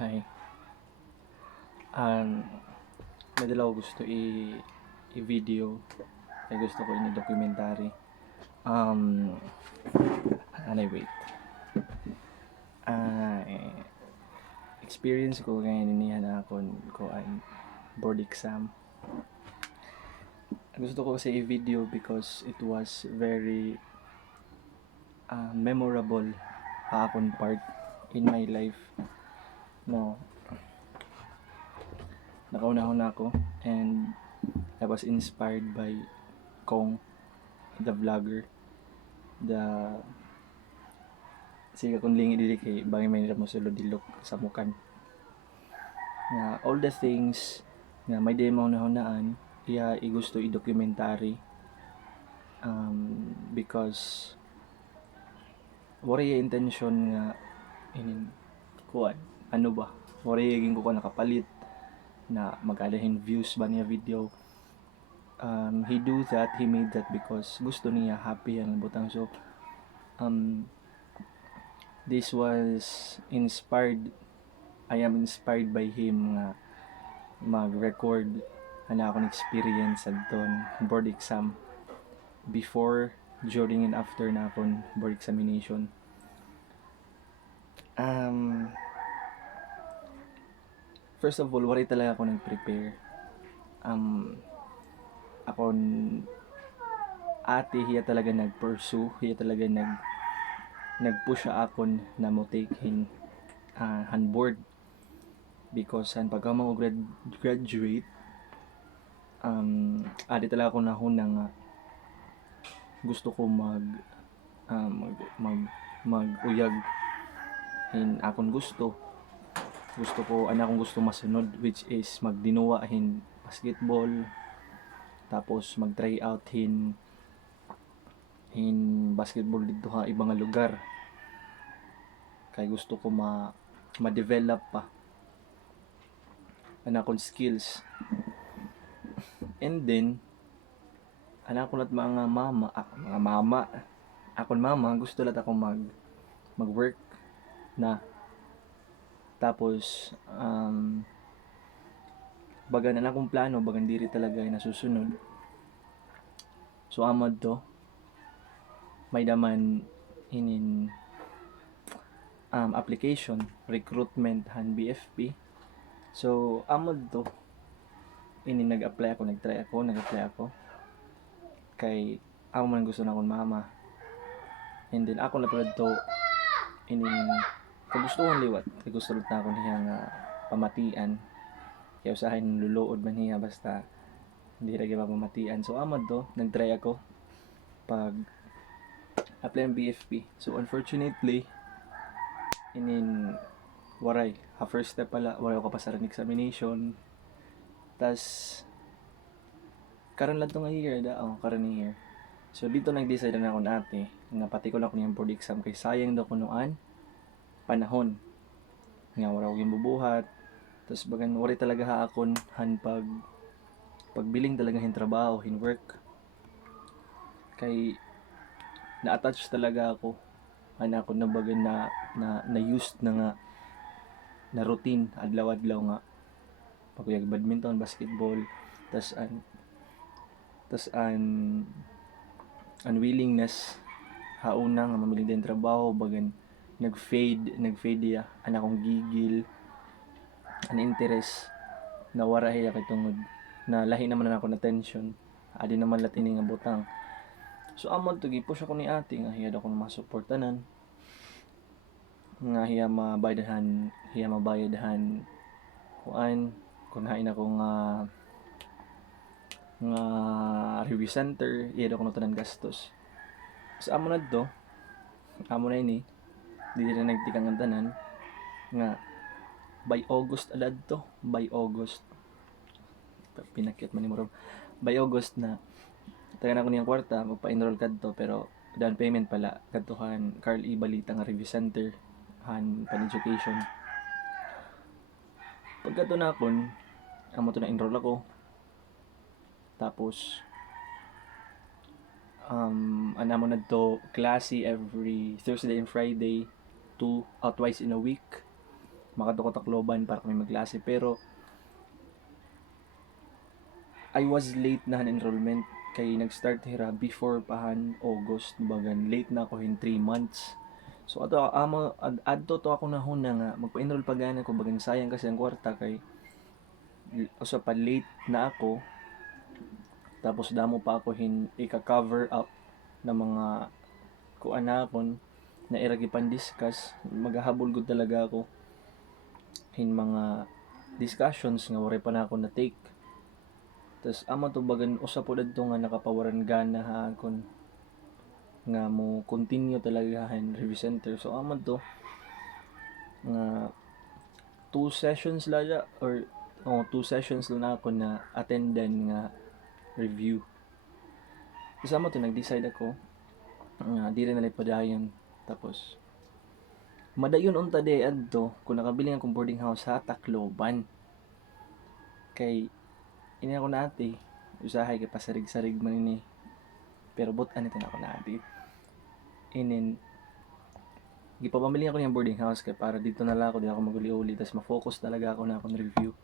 Hi. Um, May dalawa gusto i-video. Ay gusto ko ini-documentary. Um, Wait. Ah, experience ko ngayon inihan ko ang board exam. Gusto ko kasi i-video because it was very memorable akong part in my life. No, nakaunahon na ako and I was inspired by Kong, the vlogger. The siga kung lingi dili kay bangay may nila mo sulod dilok sa mukan nga all the things nga may di mo nahunaan iya gusto i-documentary because wala yung intention nga inin kuan ano ba wala yung ko nakapalit na magadahin views ba niya video. He made that because gusto niya happy ang butang. So this was inspired, I am inspired by him nga mag-record ana akong experience adton board exam before, during and after na akong board examination. First of all, wala talaga ako nag-prepare. Akong ate hiya talaga nag-pursue, hiya talaga nag-push sa akon na mo take in handboard because pagka mo graduate adi talaga ako nahuna nga gusto ko mag-uyag in akong gusto ko akong gusto masunod, which is magdinuwa hin basketball tapos mag-try out hin basketball dito ha ibang lugar kay gusto ko ma-develop pa akong skills. And then ko lat mga mama akon mama gusto lat ako mag-work na tapos bagan akong plano bagan diri talaga ay nasusunod. So amad to may daman inin application recruitment han BFP. So amad to nag-apply ako kay ako man gusto na akong mama. And then ako na pala to kagustuhan liwat kay gusto na ako niya nga pamatian kaya usahin luluod man niya basta hindi ra gyud pamatian. So amad to nag-try ako pag apply ng BFP. So unfortunately waray first step pala waray ako pa sa examination. Tas karon lang to nga year karon ni year. So dito nag-decide na ako ate nga pati ko na ko yung board exam kay sayang daw kunuan panahon nga wala ko yung bubuhat. Tas bagan wala talaga ha akon pagbiling talaga hin trabaho hin work kay na-attach talaga ako ako na bagan na used na nga na routine adlaw-adlaw nga paguyag badminton, basketball, tas unwillingness hauna nga mamiling din trabaho bagan nag-fade ya akong gigil interest na warahay kay tungod na lahi naman na ako na tension adi naman lat ini nga butang. So amod to gipush ako ni ate nga hiya daw ko masuportanan nga hiya mabayadhan kuan kung hain ako nga review center iya daw ko tanan gastos. So amo na ini di na nagtikang ang tanan nga by August pinakyat man ni mo by August na tagan ako niyang kwarta magpa-enroll kadto pero down payment pala kadtuhan Carl E. Balita nga review center han pan-education. Pagkato na akon amo to na enroll ako tapos anamo na to klase every Thursday and Friday twice in a week. makato ko Tacloban para kami magklase. Pero I was late na enrollment kay nag-start hira before pahan August bagan late na ako in 3 months. So ato adto to ako na huna nga magpa-enroll pa gani ko bagan sayang kasi ang kwarta kay usa pa late na ako tapos damo pa ako ika-cover up na mga kuanakon na iragi pan-discuss magahabol gud talaga ako mga discussions nga wala pa na ako na take. Tas amo to bagan usa po dadto nga nakapawaran gana ha kon nga mo continue talaga han review center. So amo to nga 2 sessions lang ako na attendan nga review. Isa mo to nag-decide ako nga di rin nalay padayon tapos madayon unta de adto kung nakabili akong boarding house sa Tacloban kay ini ako na ate usahay kay pasarig-sarig man ini pero butan ito na ako na ate inin gipapamili ako ng boarding house kay para dito na lang ako di ako maguli-uli tas ma-focus talaga ako na akong review.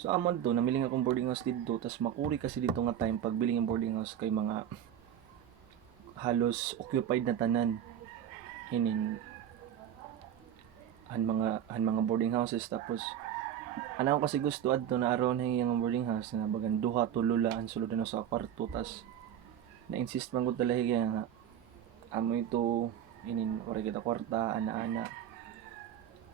So amon to namili akong boarding house dito tas makuri kasi dito nga time pagbili ng boarding house kay mga halos occupied na tanan inin han mga boarding houses tapos ana ko kasi gusto adto na aron yung boarding house na bagan duha tulo lang sulod na sa kwarto tas na-insist man ko talaga nga amo ito inin ora kita kwarta ana-ana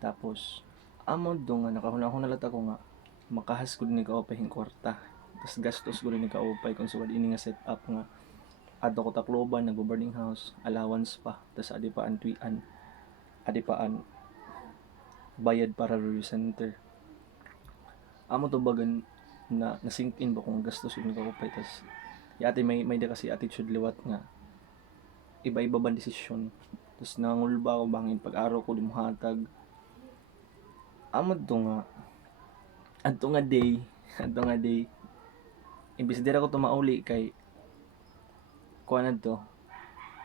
tapos amo do nga nakahuna-huna lat ako nga makahas ko ni kaupay hing kwarta tas gastos ko ni kaupay kung suwad ini nga setup nga adto ko Tacloban nagbo-boarding house allowance pa tas adi paan bayad para review center. Amo to bagan na sink in ba kung gastos yun kaupay tas ate may da kasi attitude liwat nga iba-iba ba desisyon tas nangulba ako bangin pag-araw ko dimuhatag amo to nga adto nga day imbis dira ko tumauli kay kuan to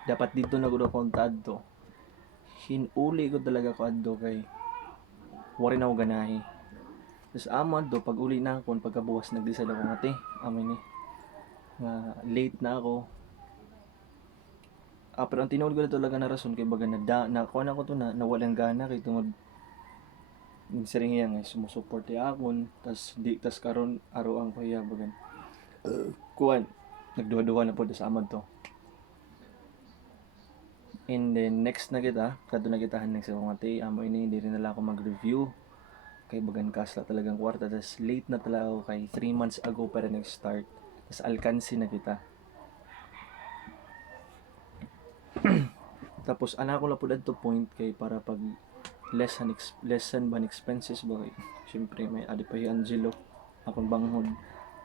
dapat dito na gud ako adto hinuli ko talaga ko adto kay wari na ako ganahi. Tapos amo do pag uli na ako pagkabuwas nag-decide ako nga te amo ni nga late na ako. Pero ang tinuod ko na talaga na rason kay baga na kuha na ko to na nawalang gana kay tungod siring iya nga sumusupport ya akon tas karon araw ang kuya bagan kuan nagduwa-duwa na po sa amad to. And then next na kita kadto na kita next ako nga te amo ini di rin nala ako mag-review kay bagan kasla talagang kwarta tas late na talaga ako kay 3 months ago para nag-start tas alkansi na kita. Tapos ana ko na pud adto point kay para pag lesson ban expenses ba kay syempre may adi pa Angelo akong banghod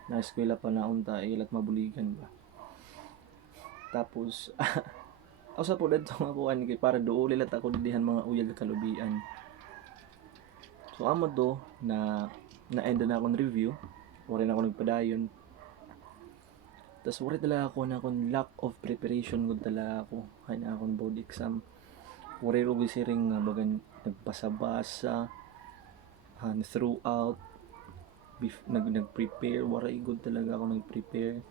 na eskwela pa na unta ilat mabuligan ba. Tapos usa po dadto nga kuan kay para duol lat ako didihan mga uyag kalubian. So amo to na end na akong review wala na ako nagpadayon tas wala talaga ako na akong lack of preparation gud talaga ako na akong board exam wala ro gisiring nga bagan nagpasabasa throughout nag-prepare wala good talaga ako nag-prepare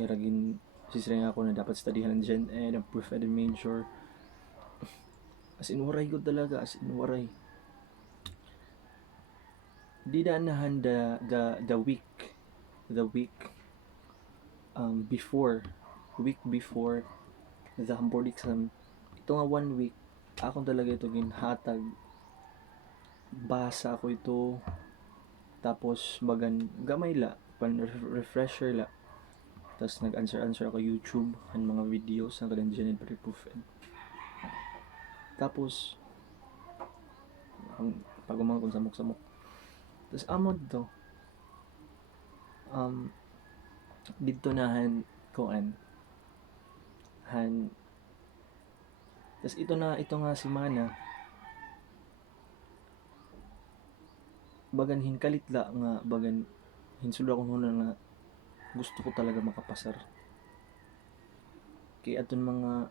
iragin sisiring ako na dapat studyhan ng Gen Ed ang proof ed major as in waray good talaga as in waray di danahan the week before the board exam ito nga 1 week akong talaga ito ginhatag basa ako ito tapos bagan gamay la pan refresher la tapos nag-answer ako YouTube ang mga videos ng kalang Gen Ed proof ed tapos ang pagumang kung samok-samok tapos amod to dito na kuan tapos ito nga semana bagan hinkalitla nga bagan hinsulod ako nuna nga gusto ko talaga makapasar kay aton mga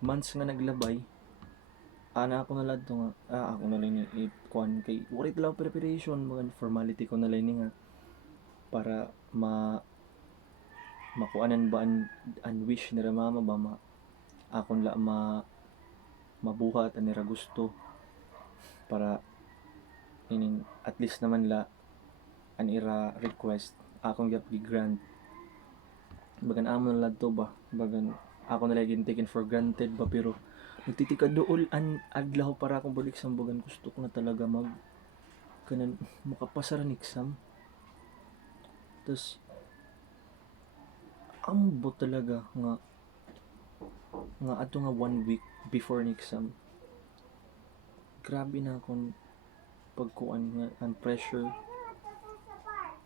months nga naglabay ana ako na ladto nga ako na lang ni kuan kay wala talaga preparation mga formality ko na lang ni nga para makuanan ba an wish ni mama ba akon la mabuhat ani ra gusto para ining at least naman la an ira request akong gyud gi-grant bagan amo na ladto ba bagan ako na lagi taken for granted ba pero nagtitikaduol an adlaw para akong board exam bagan gusto ko na talaga kanan makapasa ra ni exam tas ambot talaga nga ato nga 1 week before ni exam grabe na akong pagkuan nga ang pressure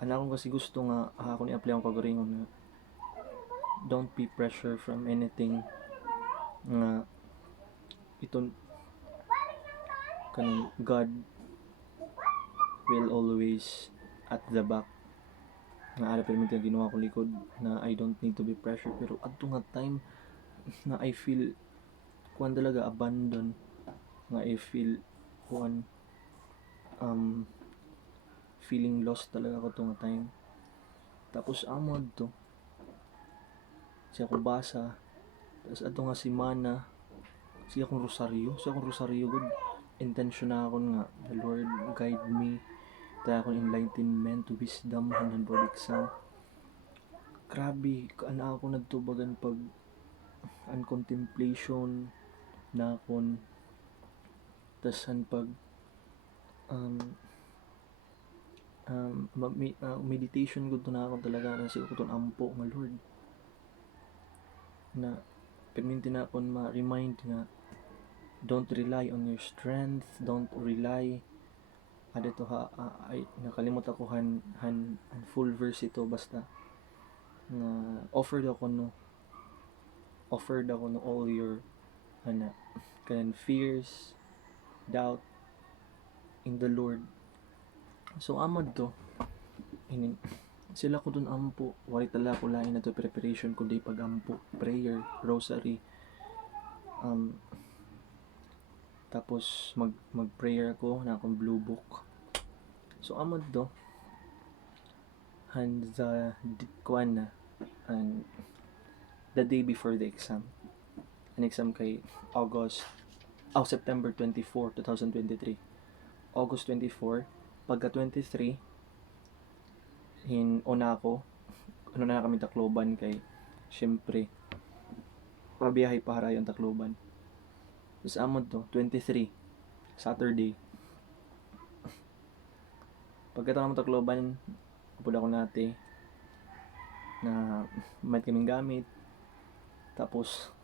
ana akong kasi gusto nga ako ni apply akong kagaringon nga don't be pressure from anything nga iton kanang God will always at the back nga ara pero minti ginawa ko likod na I don't need to be pressure pero adto nga time na I feel kuan talaga abandon nga I feel kuan feeling lost talaga ako tong time tapos amod to siya ko basa tapos ato nga semana siya akong rosaryo good intention na ako nga the Lord guide me tayo akong enlightenment wisdom hanggang board exam grabe kaana ako nagtubagan pag ang contemplation na akon tasan pag meditation gud to na ako talaga na siguro ko ampo nga Lord na perminti na akon ma-remind nga don't rely on your strength don't rely adto ay nakalimot ako han full verse ito basta nga offered ako no all your kanan fears doubt in the Lord so amad to ini sila ko dun ampo wari tala ko lain na to preparation kundi pagampo prayer rosary tapos mag prayer ako na akong blue book so amad to and kuan na and the day before the exam an exam kay September 24, 2023 August 24 pagka 23 una ako ano na kami Tacloban kay syempre pabiyahe para yung Tacloban tapos amod to 23 Saturday pagkatapos ng Tacloban pula ko nate na may kaming gamit tapos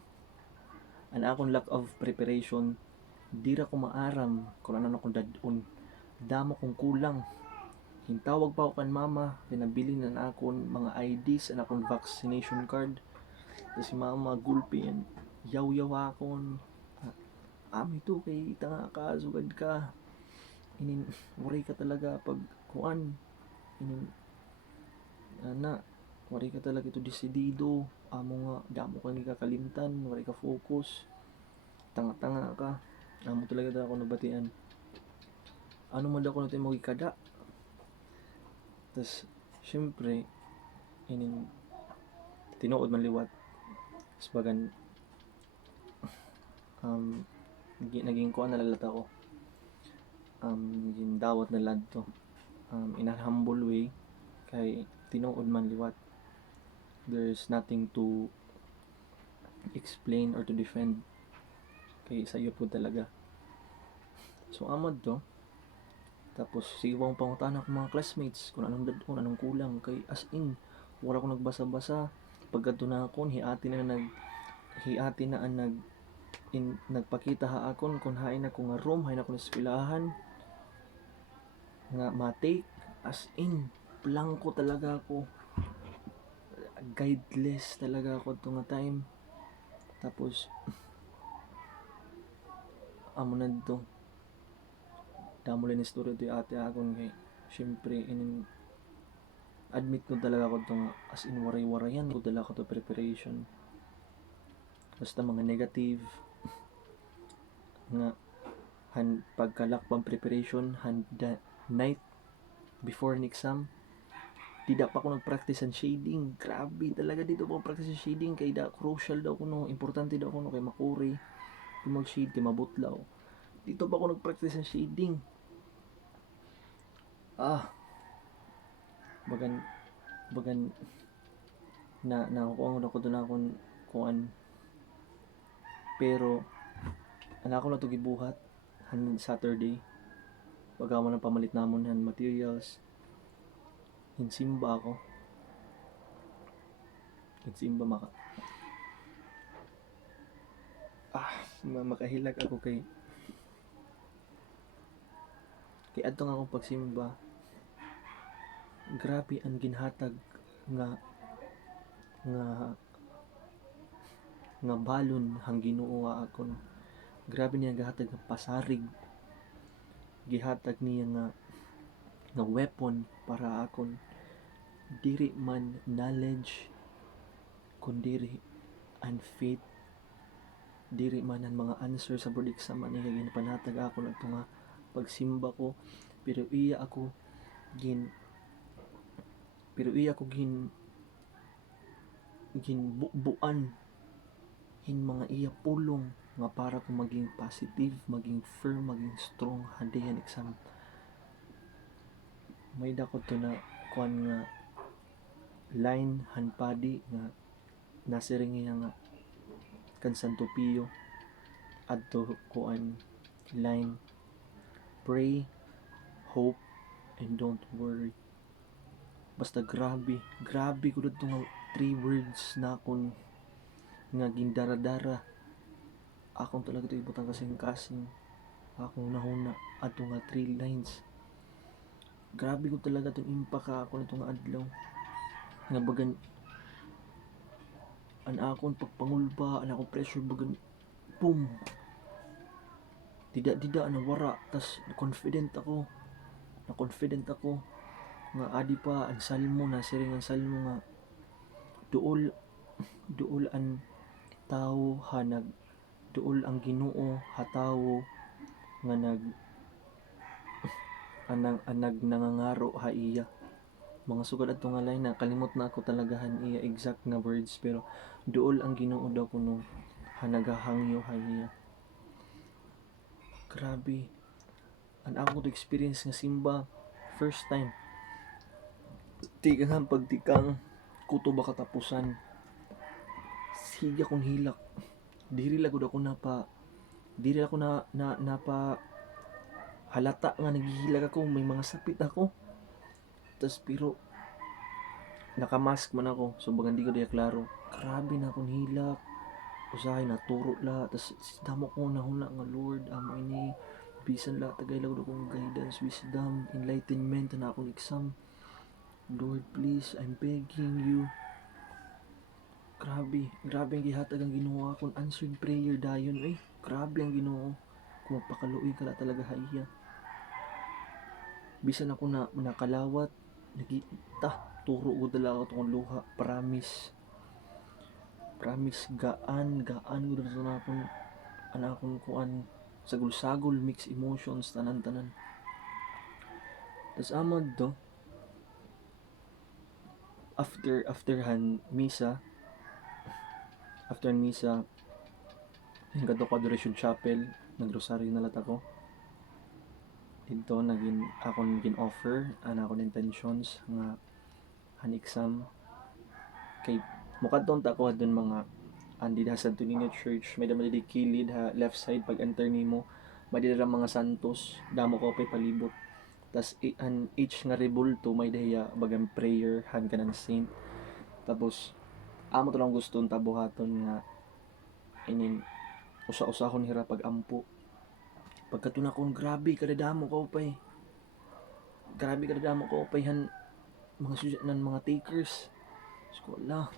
an akong lack of preparation di ra ko maaram kung ano akong dadon damo kong kulang hintawag pa ako kan mama pinabili na akong mga IDs an akong vaccination card tapos si mama gulpi yan yaw akon ami to kay tanga ka sugad ka inin worry ka talaga pag kuan inin ana worry ka talaga ito desidido amo nga damo ka ni kakalimtan worry ka focus tanga ka amo talaga ako nabatian ano man ako natin mo ikada tas syempre inin tinuod man liwat sabagan naging kuan na lalata ko naging dawat na ladto in a humble way kay tinuod man liwat there's nothing to explain or to defend kay sayo po talaga so amad to tapos siwang pangutan ako mga classmates kung anong kulang kay as in wala ko nagbasa-basa pagkadto na ako hiati na nagpakita ha akon kung hain ako nga room hain ako na eskwelahan nga matake as in blanco talaga ako guideless talaga ako to nga time tapos amo na dito damo lang istorya to ate akon kay syempre admit ko talaga ako to nga as in waray-warayan ko talaga ko to preparation basta mga negative nga pagkalakbang preparation the night before an exam, di da pa ako nag-practice ang shading. Grabe talaga dito pa ako practice ang shading kay da crucial daw kuno, importante daw kuno kay makuri, kay mag-shade kay mabutlaw. Dito pa ako nag-practice ang shading. Bagan bagan na ako doon akong kuan, pero ana ko na to gibuhat han Saturday pagka man pamalit namon han materials. Hinsimba ako. Hinsimba makahilag ako kay adto nga akong pagsimba. Grabe ang ginhatag nga balon hang Ginoo akon. Grabe niya gihatag nga pasarig. Gihatag niya nga weapon para akon. Diri man knowledge kundiri and faith, diri man ang mga answer sa board exam man nga ginapanatag ako adto nga pagsimba ko, pero iya ako ginbuan in mga iya pulong nga para ko maging positive, maging firm, maging strong hadiyan exam. May dako to na kuan nga line hanpadi nga nasiring niya nga kan Santo Pio adto kuan line, pray, hope, and don't worry. Basta grabe ko dito nga 3 words na akon nga gindaradara. Akong talaga ito ibutang kasing-kasing. Akong nahuna ato nga 3 lines. Grabe ko talaga itong impact ako na itong adlaw. Nga bagan an akong pagpangulba, an akong pressure bagan boom. Dida nawara, tas confident ako nga adi pa ang salmo na siring ang salmo nga duol ang tao hanag, duol ang Ginoo hatawo nga anag nangangaro ha iya. Mga sugad adto nga line na kalimot na ako talagahan iya exact nga words, pero duol ang Ginoo daw kuno hanagahangyo ha iya. Grabe an ako to experience nga simba first time. Tikang pagtikang kuto ba katapusan, siga kong hilak. Diri lagod ako napa halata nga naghihilag ako, may mga sapit ako. Tas pero nakamask man ako, so bagang di ko diya klaro. Grabe na akong hilak. Usahay naturo la, tas damo ko nahuna nga Lord, amo ini bisan la tagay lagod akong guidance, wisdom, enlightenment na akong exam. Lord, please, I'm begging you. Grabe ang gihatag ang Ginoo akong answered prayer dayon Grabe ang Ginoo. Kung magpakaluoy ka la talaga ha iya. Bisan ako na nakalawat, turo ko dala ako itong luha. Promise gaan ko dala akong kuan sagol mixed emotions tanan. Tas amad to after misa yung kadto ko Adoration Chapel, nagrosaryo na lat ako. Dito naging akong gin-offer ana akong intentions nga han exam kay mukadton ta ko adun mga andi sa Santo Niño Church, may dama di kilid ha left side pag enter nimo, may dira mga santos, damo ko pay palibot. Tas an each nga rebulto may dahiya bagang prayer han kanang saint. Tapos amo to lang gusto ta buhaton nga usa-usahon hira pag ampo. Pagkatuna kong grabe kadadamo ko pay han mga sujanan mga takers. Skola,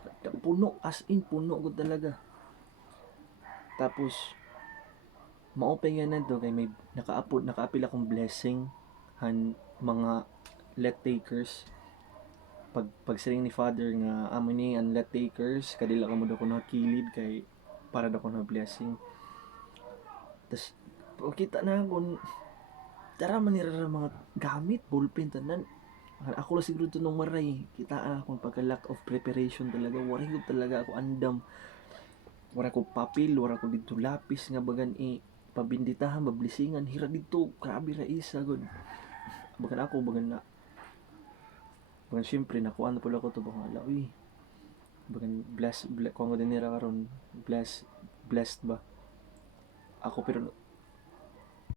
puno as in puno gud talaga. Tapos maopen nga na to kay may nakaapil akong blessing han mga let takers. Pag siring ni Father nga amo ni ang let takers kadila ka mo daw ko nakilid kay para daw ko na blessing. Tas Pero kita na kung tara manira ra mga gamit, ballpen tanan. Ako lang siguro ito nung maray. Kita akong pagka lack of preparation talaga. Waray ko talaga ako andam. Wala ko papel, wala ko dito lapis nga bagan pabinditahan, mablisingan. Hira dito, grabe ra isa god. Bagan ako, bagan na. Bagan syempre, nakuha na pala ko to baka ala, uy. Bagan blessed, kung ako din nila karon blessed ba. Ako pero